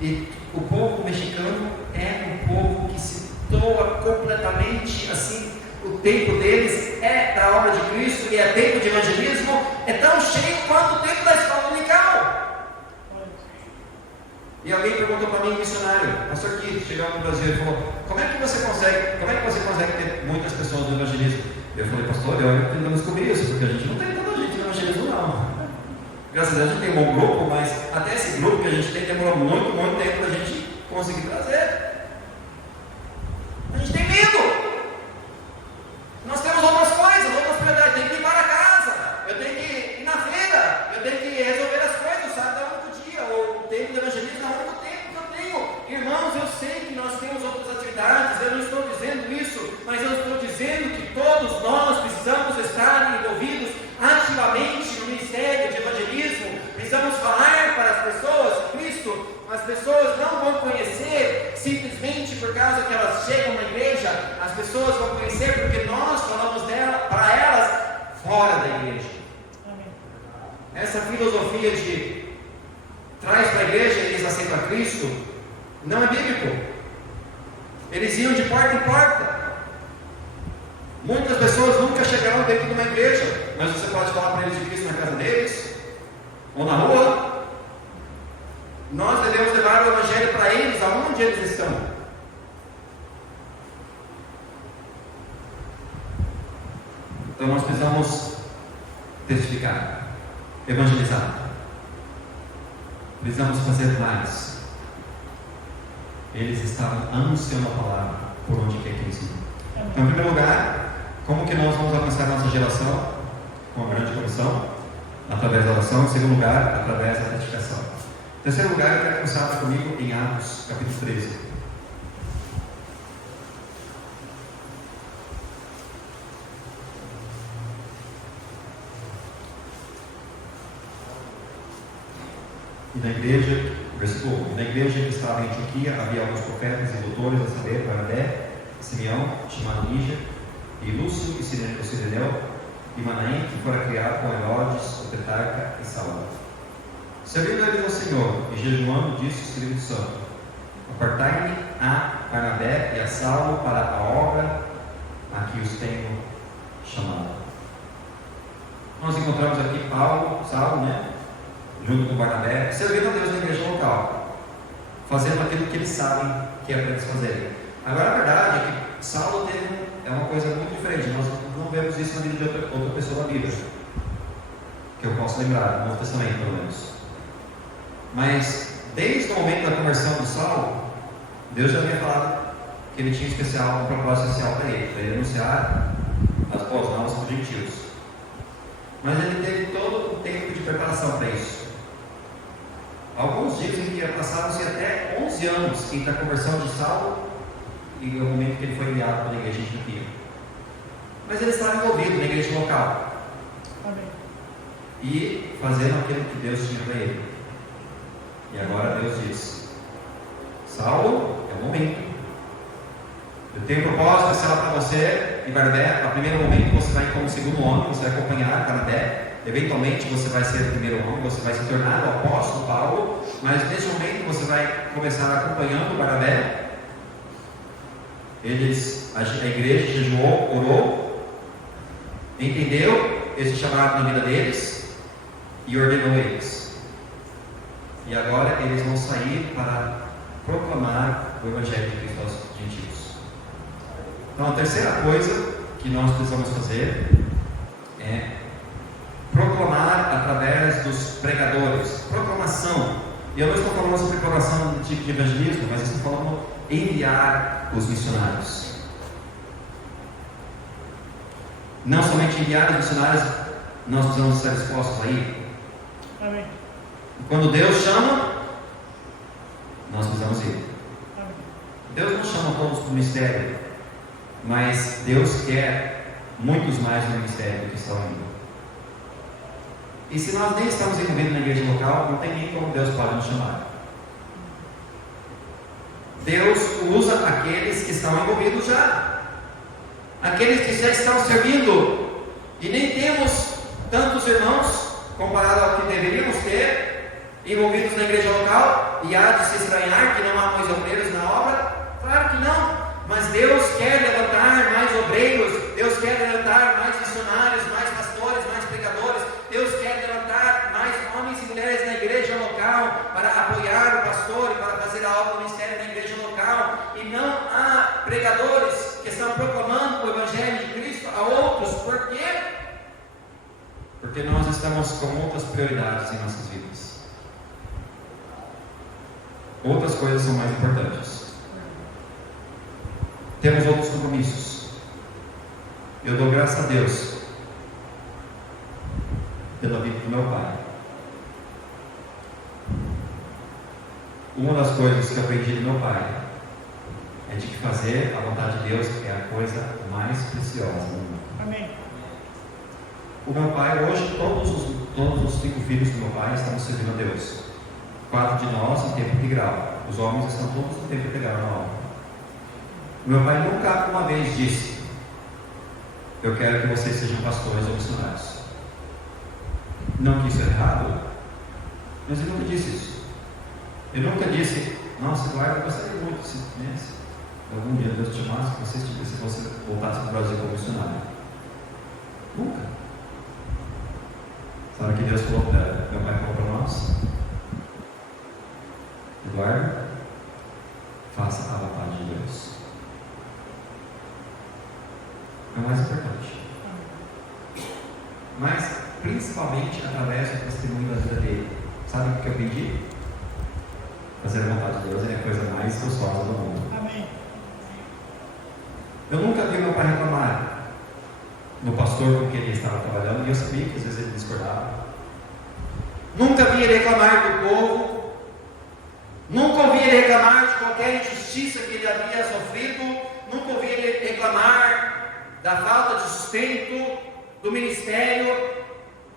E o povo mexicano é um povo que se doa completamente, assim, o tempo deles é da obra de Cristo e é tempo de evangelismo, é tão cheio quanto o tempo da escola dominical. E alguém perguntou para mim, missionário, pastor Keith, chegou no Brasil e falou, como é que você consegue ter muitas pessoas no evangelismo? Eu falei, pastor, eu tentando descobrir isso, porque a gente não tem tanta gente no evangelismo não. Graças a Deus a gente tem um bom grupo, mas até esse grupo que a gente tem demorou muito tempo para a gente conseguir trazer. A gente tem medo. Nós temos outras coisas, outras prioridades. Tem que limpar a casa, eu tenho que ir na feira, eu tenho que resolver as coisas, sabe? É o único dia, ou o tempo de evangelismo é o único tempo que eu tenho. Irmãos, eu sei que nós temos outras atividades, eu não estou dizendo isso, mas eu estou dizendo que todos nós precisamos estar envolvidos ativamente no ministério de evangelismo. Precisamos falar para as pessoas Cristo. As pessoas não vão conhecer simplesmente por causa que elas chegam na igreja. As pessoas vão conhecer porque nós falamos para elas fora da igreja. Amém. Essa filosofia de traz para a igreja e eles aceitam a Cristo não é bíblico. Eles iam de porta em porta. Muitas pessoas nunca chegaram dentro de uma igreja, mas você pode falar para eles de Cristo na casa deles ou na rua. Nós devemos levar o evangelho para eles, aonde eles estão. Então nós precisamos testificar, evangelizar. Precisamos fazer mais. Eles estavam anunciando a palavra por onde quer que eles iam. Então, em primeiro lugar, como que nós vamos alcançar a nossa geração? Com a grande comissão, através da oração. Em segundo lugar, através da testificação. Em terceiro lugar, eu quero começar comigo em Atos, capítulo 13. E na igreja, versículo 1, na igreja que estava em Antioquia, havia alguns profetas e doutores, a saber, Barnabé, Simeão, chamado Níger, e Lúcio e Cireneu, e Manaém, que fora criado com Herodes, o tetrarca, e Saulo. Servindo eles ao Senhor, e jejuando, disse o Espírito Santo: apartai-me a Barnabé e a Saulo para a obra a que os tenho chamado. Nós encontramos aqui Saulo, né? Junto com Barnabé, servindo a Deus na igreja local, fazendo aquilo que eles sabem que é para eles fazerem. Agora, a verdade é que Saulo é uma coisa muito diferente. Nós não vemos isso na vida de outra pessoa da Bíblia, que eu posso lembrar, no Novo Testamento pelo menos. Mas desde o momento da conversão de Saulo, Deus já havia falado que ele tinha um propósito especial para ele anunciar as boas novas para os gentios. Mas ele teve todo o tempo de preparação para isso. Alguns dizem que passaram-se até 11 aos entre a conversão de Saulo e o momento que ele foi enviado para a igreja de Antioquia. Mas ele estava envolvido na igreja local. Amém. E fazendo aquilo que Deus tinha para ele. E agora Deus diz: Saulo, é o momento. Eu tenho um propósito especial para você e Barnabé. No primeiro momento você vai como segundo homem, você vai acompanhar Barnabé. Eventualmente você vai ser o primeiro homem, você vai se tornar o apóstolo Paulo. Mas nesse momento você vai começar acompanhando Barnabé. A igreja jejuou, orou, entendeu esse chamado na vida deles e ordenou eles. E agora eles vão sair para proclamar o Evangelho de Cristo aos gentios. Então a terceira coisa que nós precisamos fazer é proclamar através dos pregadores. Proclamação. E eu não estou falando sobre proclamação do tipo de evangelismo, mas estou falando enviar os missionários. Não somente enviar os missionários, nós precisamos estar dispostos a ir. Amém. E quando Deus chama, nós precisamos ir. Amém. Deus não chama todos para o ministério, mas Deus quer muitos mais no ministério do que estão indo. E se nós nem estamos envolvidos na igreja local, não tem nem como Deus pode nos chamar. Deus usa aqueles que estão envolvidos já, aqueles que já estão servindo, e nem temos tantos irmãos comparado ao que deveríamos ter envolvidos na igreja local. E há de se estranhar que não há mais obreiros na obra? Claro que não, mas Deus quer levantar mais obreiros, Deus quer levantar mais missionários, mais pastores, mais pregadores. Deus quer levantar mais homens e mulheres na igreja local para apoiar o pastor e para fazer a obra do ministério na igreja local. E não há pregadores que estão proclamando o Evangelho de Cristo a outros. Por quê? Porque nós estamos com outras prioridades em nossas vidas. Outras coisas são mais importantes. Temos outros compromissos. Eu dou graças a Deus pela vida do meu pai. Uma das coisas que eu aprendi do meu pai é de que fazer a vontade de Deus é a coisa mais preciosa do mundo. Amém. O meu pai, hoje, todos os 5 filhos do meu pai estão servindo a Deus. 4 de nós em tempo integral. Os homens estão todos em tempo integral na obra. O meu pai nunca uma vez disse: eu quero que vocês sejam pastores ou missionários. Não que isso é errado, mas ele nunca disse isso. Ele nunca disse: nossa, Eduardo, eu gostaria muito se algum dia Deus te chamasse, que você voltasse para o Brasil como missionário. Nunca. Sabe o que Deus falou meu pai falou para nós? Eduardo, faça a vontade de Deus. É o mais importante. Mas principalmente através do testemunho da vida dele. Sabe o que eu pedi? Fazer a vontade de Deus é a coisa mais gostosa do mundo. Amém. Eu nunca vi meu pai reclamar no pastor com quem ele estava trabalhando, e eu sabia que às vezes ele discordava. Nunca vi ele reclamar do povo. Nunca ouvi ele reclamar de qualquer injustiça que ele havia sofrido. Nunca ouvi ele reclamar da falta de sustento do ministério.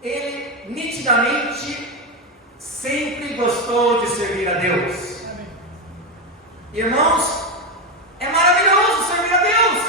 Ele nitidamente sempre gostou de servir a Deus. Amém. Irmãos, é maravilhoso servir a Deus.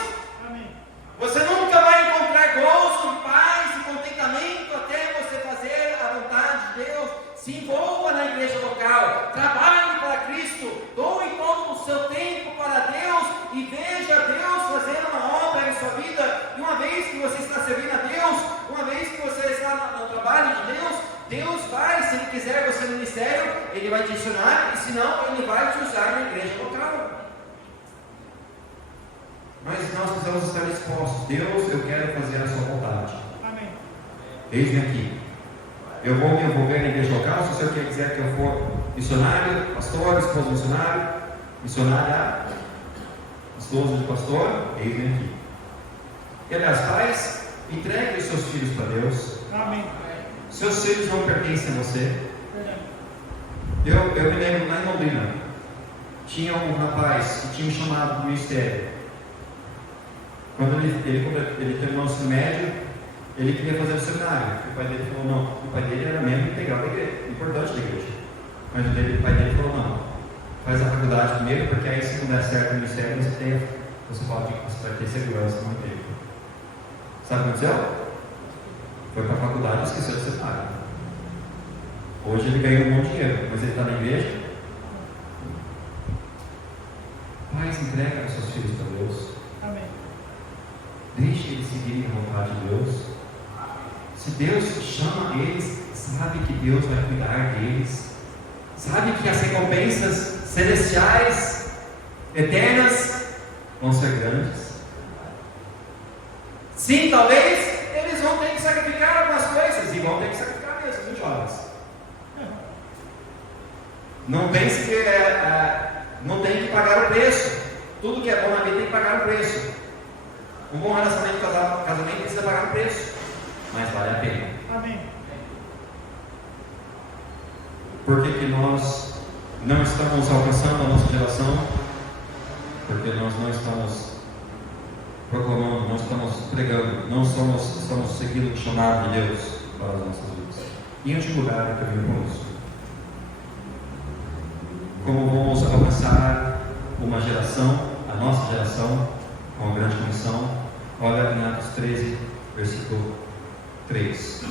Amém. Você nunca vai encontrar gozo, paz e contentamento até você fazer a vontade de Deus. Se envolva na igreja local, trabalhe para Cristo, doe todo o seu tempo para Deus e veja Deus fazendo uma obra em sua vida. E uma vez que você está servindo a Deus, uma vez que você está no trabalho de Deus, Deus vai, se Ele quiser você no ministério, Ele vai te ensinar, e se não, Ele vai te usar na igreja local. Mas nós precisamos estar dispostos. Deus, eu quero fazer a sua vontade. Amém. Eis-me aqui. Eu vou me envolver na igreja local. Se o Senhor quiser que eu for missionário, pastor, esposo missionário, missionária, esposo de pastor, eis-me aqui. E aliás, pais, entregue os seus filhos para Deus. Amém. Seus filhos não pertencem a você. Eu me lembro lá em Londrina, tinha um rapaz que tinha um chamado do ministério. Quando ele terminou o ensino médio, ele queria fazer o seminário. O pai dele falou não. O pai dele era membro integral da igreja, importante da igreja. Mas o pai dele falou não. Faz a faculdade primeiro, porque aí se não der certo o ministério, você vai ter segurança no emprego. Sabe o que aconteceu? Foi para a faculdade e esqueceu de seminário. Hoje ele ganhou um monte de dinheiro, mas ele está na igreja. Pais, entrega os seus filhos para Deus. Amém. Deixe eles seguirem a vontade de Deus. Se Deus chama eles, sabe que Deus vai cuidar deles. Sabe que as recompensas celestiais, eternas, vão ser grandes. Sim, talvez eles vão ter que sacrificar algumas coisas, e vão ter que sacrificar mesmo, viu, jovens? Não pense que não tem que pagar o preço. Tudo que é bom na vida tem que pagar o preço. Um bom relacionamento de casamento precisa pagar o preço, mas vale a pena. Amém. Por que nós não estamos alcançando a nossa geração? Porque nós não estamos proclamando, não estamos pregando, não estamos seguindo o chamado de Deus para as nossas vidas. E em último lugar, eu termino com isso. Como vamos alcançar uma geração, a nossa geração, com a grande comissão? Olha em Atos 13, versículo 3.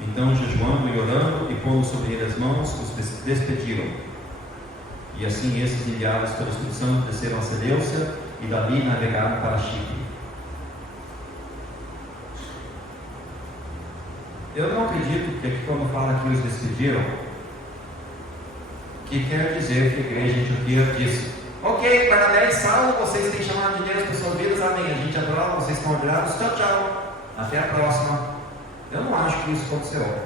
Então, jejuando e orando, e pondo sobre ele as mãos, os despediram. E assim esses, enviados pelo Espírito Santo, desceram a Seleucia e dali navegaram para Chipre. Eu não acredito que aqui, quando fala que os despediram, que quer dizer que a igreja de Antioquia disse: ok, Barnabé e Saulo, vocês têm chamado de Deus para suas vidas, amém. A gente adora, vocês estão ordenados, tchau, tchau. Até a próxima. Eu não acho que isso aconteceu.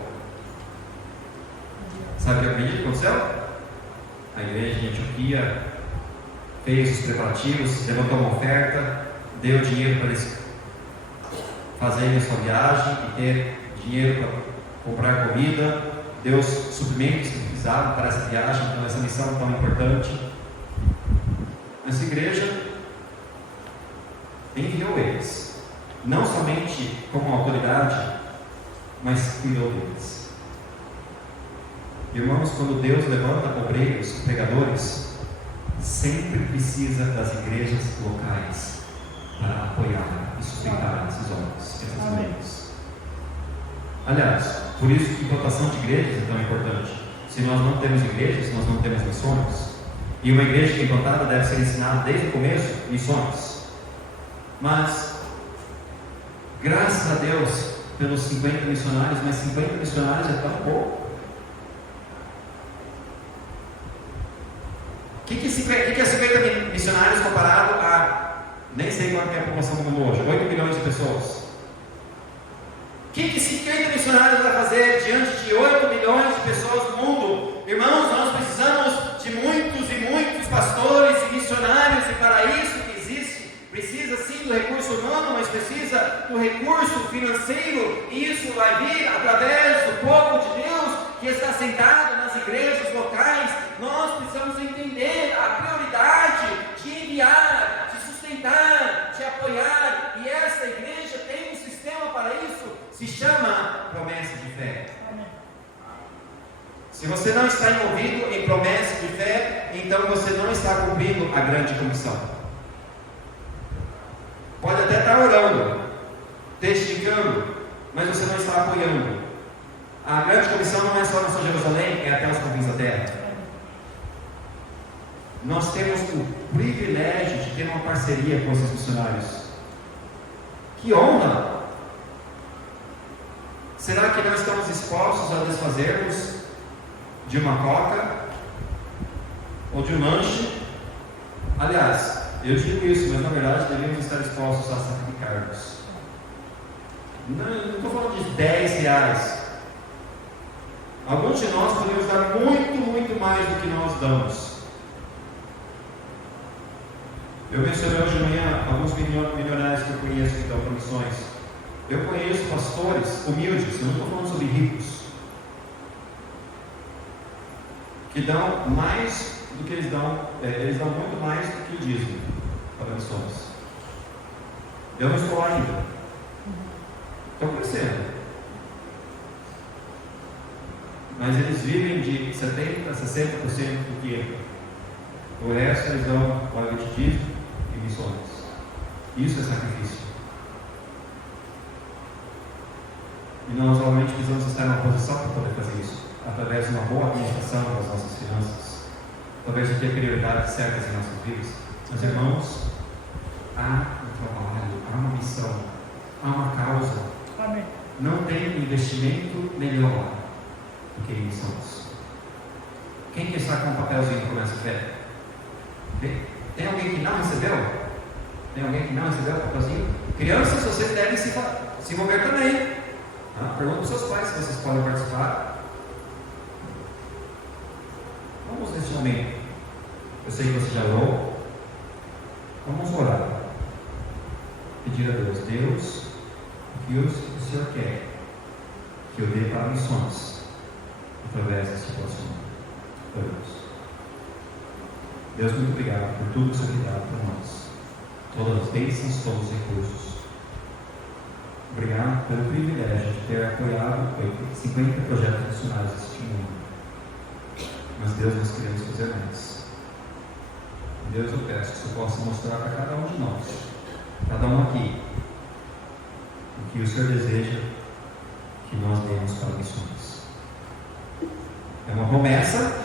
Sabe o que eu acredito que aconteceu? A igreja de Antioquia fez os preparativos, levantou uma oferta, deu dinheiro para eles fazerem a sua viagem e ter dinheiro para comprar comida, deu os suprimentos que precisavam para essa viagem, então essa missão tão importante. Essa igreja enviou eles, não somente como autoridade, mas cuidou deles. Irmãos, quando Deus levanta obreiros, pregadores, sempre precisa das igrejas locais para apoiar e sustentar esses homens, essas mulheres. Aliás, por isso que implantação de igrejas é tão importante. Se nós não temos igrejas, nós não temos missões. E uma igreja que é implantada deve ser ensinada desde o começo, missões. Mas, graças a Deus pelos 50 missionários, mas 50 missionários é tão pouco. O que é 50 missionários comparado a, nem sei quanto é a população do mundo hoje, 8 milhões de pessoas? O que 50 missionários vai fazer diante de 8 milhões de pessoas no mundo? Irmãos, nós precisamos de muitos e muitos pastores e missionários, e para isso que existe, precisa sim do recurso humano, mas precisa do recurso financeiro, e isso vai vir através do povo de Deus que está sentado nas igrejas locais. Nós precisamos entender a prioridade de enviar, de sustentar, de apoiar, e essa igreja tem um sistema para isso, se chama promessa de fé. Se você não está envolvido em promessa de fé, então você não está cumprindo a grande comissão. Pode até estar orando, testificando, mas você não está apoiando. A grande comissão não é só na São Jerusalém, é até os confins da terra. Nós temos o privilégio de ter uma parceria com esses missionários. Que honra! Será que nós estamos dispostos a desfazermos de uma coca ou de um lanche Aliás, eu digo isso, mas na verdade deveríamos estar dispostos a sacrificar-nos. Não estou falando de 10 reais. Alguns de nós podemos dar muito, muito mais do que nós damos. Eu mencionei hoje de manhã alguns milionários que eu conheço que dão para missões. Eu conheço pastores humildes, eu não estou falando sobre ricos, que dão mais do que eles dão muito mais do que o dízimo para missões. Eu não estou lá ainda. Estou crescendo. Mas eles vivem de 70% a 60% do que entra. O resto eles dão para de dízimo e missões. Isso é sacrifício. E nós realmente precisamos estar na posição para poder fazer isso, através de uma boa administração das nossas finanças, através de ter prioridades certas em nossas vidas. Meus irmãos, há um trabalho, há uma missão, há uma causa. Amém. Não tem investimento melhor do que em missões. Quem que está com um papelzinho Começa Fé? Tem alguém que não recebeu? Tem alguém que não recebeu o papelzinho? Crianças, vocês devem se envolver também. Pergunta para os seus pais se vocês podem participar. Vamos neste momento. Eu sei que você já orou. Vamos orar. Pedir a Deus, Deus, o que o Senhor quer que eu dê para missões através dessa situação. Deus, muito obrigado por tudo que o Senhor tem dado para nós. Todas as bênçãos, todos os recursos. Obrigado pelo privilégio de ter apoiado 50 projetos nacionais deste mundo. Mas Deus, nós queremos fazer mais. Deus, eu peço que o Senhor possa mostrar para cada um de nós, cada um aqui, o que o Senhor deseja que nós demos para missões. É uma promessa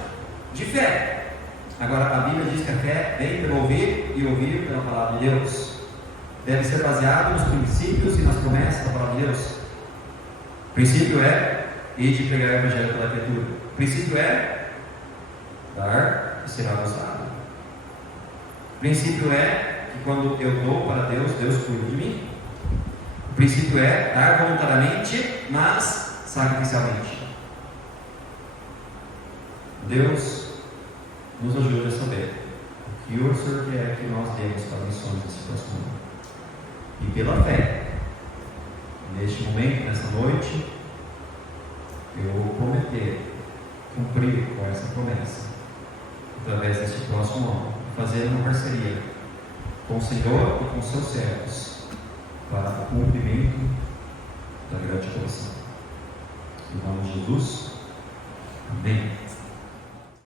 de fé. Agora, a Bíblia diz que a fé vem pelo ouvir e ouvir pela palavra de Deus. Deve ser baseado nos princípios e nas promessas da palavra de Deus. O princípio é ir de pregar o evangelho pela criatura. O princípio é dar e será vos dado. O princípio é que quando eu dou para Deus, Deus cuida de mim. O princípio é dar voluntariamente, mas sacrificialmente. Deus nos ajuda a saber o que o Senhor quer que nós demos para missões nesse próximo ano. E pela fé, neste momento, nessa noite, eu vou prometer cumprir com essa promessa, através deste próximo ano, fazer uma parceria com o Senhor e com os seus servos, para o cumprimento da grande comissão. Em nome de Jesus, amém.